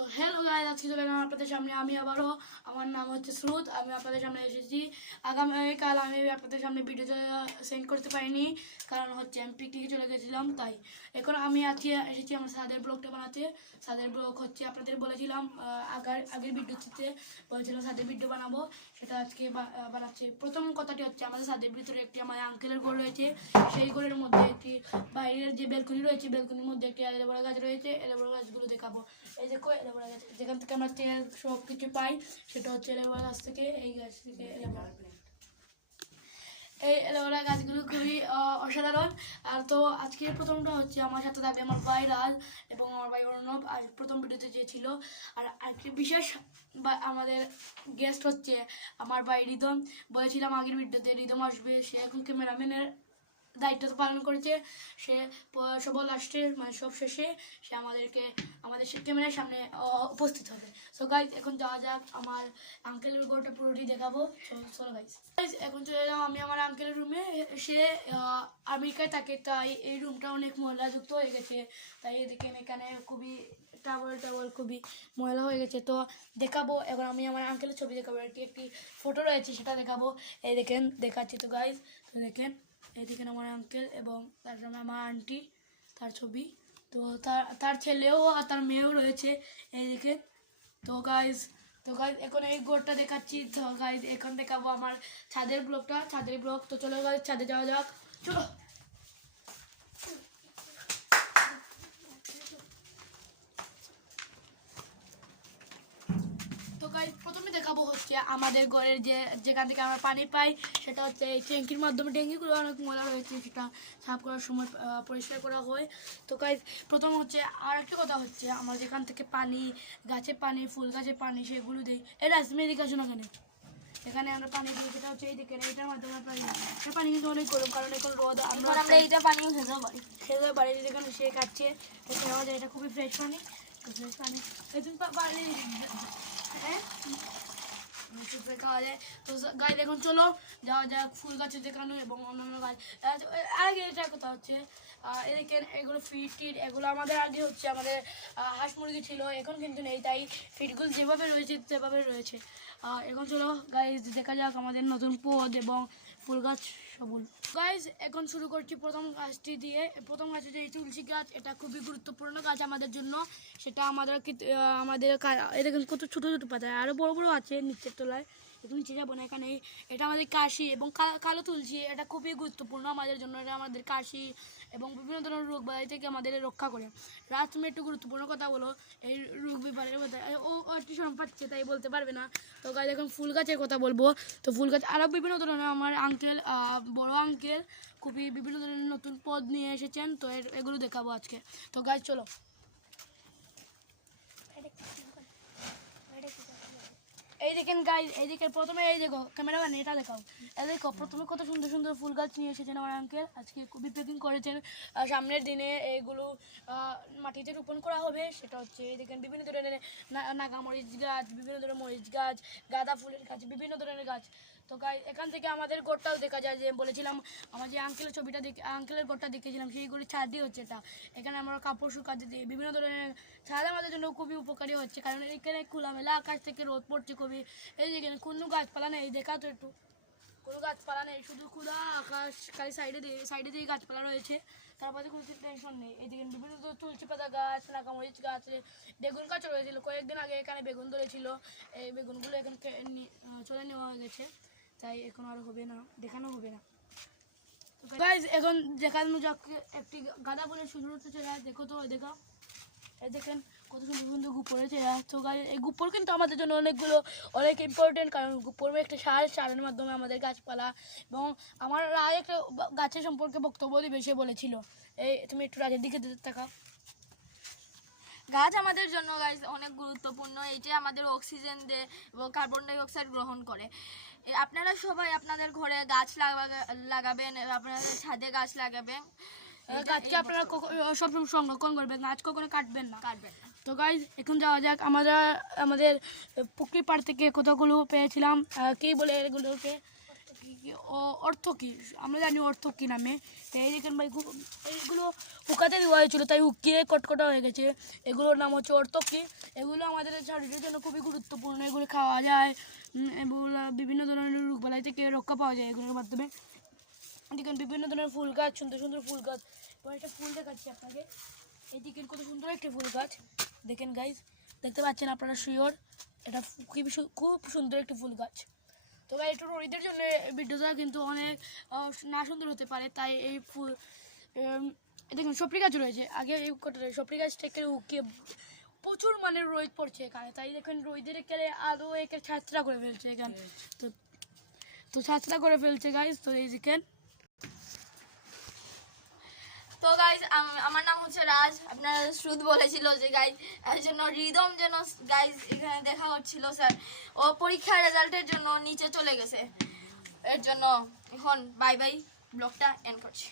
তো hello guys, আজকে চলে গেলাম আপনাদের সামনে। আমি আবারও, আমার নাম হচ্ছে স্রোত। আমি আপনাদের সামনে এসেছি। আগামীকাল আমি আপনাদের সামনে ভিডিও সেন্ড করতে পারিনি, কারণ হচ্ছে আমি পিকনিকে চলে গেছিলাম। তাই এখন আমি আজকে এসেছি আমার সাদের ব্লগটা বানাতে। সাদের ব্লগ হচ্ছে আপনাদের বলেছিলাম আগের ভিডিওতে বলেছিলাম সাদের ভিডিও বানাবো, সেটা আজকে বানাচ্ছি। প্রথম কথাটি হচ্ছে আমাদের সাদের ভিতরে একটি আমার আঙ্কেলের ঘর রয়েছে। সেই ঘরের মধ্যে একটি বাইরের যে বেলকনি রয়েছে, বেলকনির মধ্যে একটি এলোভেরা গাছ রয়েছে। এলোভেরা গাছগুলো দেখাবো। এই যে এলোভেরা গাছ, যেখান থেকে আমরা তেল সব কিছু পাই, সেটা হচ্ছে এলোভেরা গাছ থেকে। এই গাছ থেকে এই এলোভেরা গাছগুলো খুবই অসাধারণ। আর তো আজকের প্রথমটা হচ্ছে আমার সাথে থাকবে আমার ভাই রাজ এবং আমার ভাই অর্ণব। আর প্রথম ভিডিওতে যে ছিল, আর আজকে বিশেষ আমাদের গেস্ট হচ্ছে আমার ভাই রিদম। বলেছিলাম আগের ভিডিওতে রিদম আসবে, সে এখন ক্যামেরাম্যানের দায়িত্ব পালন করেছে। সে সবার লাস্টে, মানে সব শেষে সে আমাদের ক্যামেরার সামনে উপস্থিত হবে। সো গাইজ, এখন যাওয়া যাক। আমার আঙ্কেলের ঘরটা পুরোটি দেখাবো। চলো গাইজ, এখন চলে এলাম আমি আমার আঙ্কেলের রুমে। সে আমেরিকায় থাকে, তাই এই রুমটা অনেক ময়লাযুক্ত হয়ে গেছে। তাই দেখেন এখানে খুবই টাওয়াল খুবই ময়লা হয়ে গেছে। তো দেখাবো এখন আমি আমার আঙ্কেলের ছবি দেখাবো। একটি ফটো রয়েছে, সেটা দেখাবো। এই দেখেন, দেখাচ্ছি তো গাইজ। তো দেখেন, এই দেখেন আমার আঙ্কেল এবং তার সামনে আমার আন্টি, তার ছবি। তো তার ছেলেও আর তার মেয়েও রয়েছে, এই দেখেন। তো গাইজ এখন এই ঘরটা দেখাচ্ছি। তো গাইজ এখন দেখাবো আমার ছাদের ব্লগ। তো চলো গাইজ, ছাদে যাওয়া যাক, চলো। তো গাইজ প্রথমে দেখাবো হচ্ছে আমাদের ঘরের যেখান থেকে আমরা পানি পাই, সেটা হচ্ছে এই ট্যাঙ্কির মাধ্যমে। ট্যাঙ্কিগুলো অনেক ময়লা রয়েছে, সেটা সাফ করার সময় পরিষ্কার করা হয়। তো গাইজ প্রথম হচ্ছে আর একটা কথা হচ্ছে, আমরা যেখান থেকে পানি, গাছে পানি, ফুল গাছে পানি, সেগুলো দিই। এটা মেয়েদিকে আসো না কেন, এখানে আমরা পানি দিই, সেটা হচ্ছে এই দিকে। এইটার মাধ্যমে পানি, এই পানি কিন্তু অনেক গরম, কারণ এখন রোদ। আমরা এইটা পানি খেতে পারি যেখানে সে খাচ্ছে, এটা খুবই ফ্রেশ পানি। ফ্রেশ পানি পানি হ্যাঁ খাওয়া যায়। তো গাছ এখন চলো যাওয়া যাক ফুল গাছে দেখানো এবং অন্যান্য গাছ। আগে এটা কথা হচ্ছে এদিকে এগুলো ফিট এগুলো আমাদের আগে হচ্ছে আমাদের হাঁস মুরগি ছিল, এখন কিন্তু নেই। তাই ফিটগুলো যেভাবে রয়েছে সেভাবে রয়েছে। এখন চলো গাইজ দেখা যাক আমাদের নতুন পদ এবং ফুল গাছ সবুজ। গাইজ এখন শুরু করছি প্রথম গাছটি দিয়ে। প্রথম গাছটি যে তুলসী গাছ, এটা খুবই গুরুত্বপূর্ণ গাছ আমাদের জন্য। সেটা আমাদের দেখুন কত ছোটো ছোটো পাতা, আরও বড় বড় আছে নিচের তলায়। একটু নিচে যাবো না, এখানে এটা আমাদের কাশি এবং কালো তুলসী, এটা খুবই গুরুত্বপূর্ণ আমাদের জন্য। এটা আমাদের কাশি এবং বিভিন্ন ধরনের রোগ বালাই থেকে আমাদের রক্ষা করে। রাজ, তুমি একটু গুরুত্বপূর্ণ কথা বলো এই রোগ বিপারের কথা। ও একটু শরম পাচ্ছে, তাই বলতে পারবে না। তো গাছ এখন ফুল গাছের কথা বলবো। তো ফুল গাছ আরও বিভিন্ন ধরনের আমার আঙ্কেল, বড় আঙ্কেল খুবই বিভিন্ন ধরনের নতুন পদ নিয়ে এসেছেন। তো এগুলো দেখাবো আজকে। তো গাছ চলো। এই দেখেন গাইজ, এই দিকে প্রথমে এই দেখো ক্যামেরাম্যান, এটা দেখাও। এই দেখো প্রথমে কত সুন্দর সুন্দর ফুল গাছ নিয়ে এসেছেন আমার আঙ্কেল। আজকে খুবই প্যাকিং করেছেন। সামনের দিনে এইগুলো মাটিতে রোপণ করা হবে। সেটা হচ্ছে এই দেখেন বিভিন্ন ধরনের নাগামরিচ গাছ, বিভিন্ন ধরনের মরিচ গাছ, গাঁদা ফুলের গাছ, বিভিন্ন ধরনের গাছ। তো গাইজ এখান থেকে আমাদের ঘরটাও দেখা যায়। যে বলেছিলাম আমার যে আঙ্কেলের ছবিটা দেখে, আঙ্কেলের ঘরটা দেখেছিলাম, সেই ঘরের ছাদই হচ্ছে এটা। এখানে আমরা কাপড় শুকাতে দিই, বিভিন্ন ধরনের ছাদ আমাদের জন্য খুবই উপকারী হচ্ছে, কারণ এখানে খোলামেলা আকাশ থেকে রোদ পড়ছে খুবই। এই যেখানে কোনো গাছপালা নেই, দেখা তো একটু, কোনো গাছপালা নেই, শুধু খোলা আকাশ, খালি সাইডে দিয়ে গাছপালা রয়েছে। তারপরে কোনো টেনশন নেই। এই দেখেন বিভিন্ন তুলসী পাতা গাছ, নাগামরিচ গাছ, বেগুন গাছও রয়েছিল। কয়েকদিন আগে এখানে বেগুন ধরেছিল, এই বেগুনগুলো এখানে চলে নেওয়া হয়ে গেছে। তাই এখন আর হবে না, দেখানো হবে না। গাইজ এখন দেখানো যাক একটি গাঁদা ফুলের সুন্দর হচ্ছে। দেখো তো, দেখাও। এই দেখেন কত সুন্দর সুন্দর গুপ পড়েছে। তো গাছ, এই গুপ্পর কিন্তু আমাদের জন্য অনেক ইম্পর্টেন্ট, কারণ গুপ্পর একটা সারের মাধ্যমে আমাদের গাছপালা। এবং আমার রায় একটা গাছের সম্পর্কে বক্তব্য দিবে, সে বলেছিল। এই তুমি একটু রাজের দিকে তাকাও। গাছ আমাদের জন্য গাছ অনেক গুরুত্বপূর্ণ। এইটা আমাদের অক্সিজেন দেয় এবং কার্বন ডাই অক্সাইড গ্রহণ করে। আপনারা সবাই আপনাদের ঘরে গাছ লাগাবেন, আপনাদের ছাদে গাছ লাগাবেন। গাছকে আপনারা সবসময় সংরক্ষণ করবেন, গাছ কখনো কাটবেন না। তো গাইজ এখন যাওয়া যাক। আমাদের পুকুরি পাড় থেকে কতগুলো পেয়েছিলাম, কি বলে এগুলোকে, অর্থ কি, আমরা জানি অর্থ কি নামে। তো এই দেখেন ভাই এইগুলো হুকাতে দেওয়া হয়েছিল, তাই হুকিয়ে কটকটা হয়ে গেছে। এগুলোর নাম হচ্ছে অর্থকি। এগুলো আমাদের শরীরের জন্য খুবই গুরুত্বপূর্ণ। এগুলো খাওয়া যায়, এগুলো বিভিন্ন ধরনের রোগবালাই থেকে রক্ষা পাওয়া যায় এগুলোর মাধ্যমে। দেখেন বিভিন্ন ধরনের ফুল গাছ, সুন্দর সুন্দর ফুল গাছ। এবার একটা ফুল দেখাচ্ছি আপনাকে। এই দেখেন কত সুন্দর একটি ফুল গাছ। দেখেন গাইজ, দেখতে পাচ্ছেন আপনারা শিওর, এটা খুব সুন্দর একটি ফুল গাছ। তো ভাই একটু রোদের জন্য ভিডিওটা কিন্তু অনেক না সুন্দর হতে পারে, তাই এই ফুল দেখুন সপরি গাছ রয়েছে। আগে এই সপরি গাছ থেকে উকিয়ে প্রচুর মানে রোদ পড়ছে এখানে, তাই দেখেন রোদের এখানে আলো একে ছাত্রা করে ফেলছে এখানে। তো তো ছাত্রা করে ফেলছে গাইজ। তো এই দেখেন, তো গাইজ আমার নাম হচ্ছে রাজ। আপনারা শ্রুত বলেছিল যে গাইজ এর জন্য রিদম যেন গাইজ এখানে দেখা হচ্ছিল স্যার, ও পরীক্ষার রেজাল্টের জন্য নিচে চলে গেছে। এর জন্য এখন বাই বাই, ব্লগটা এন্ড করছি।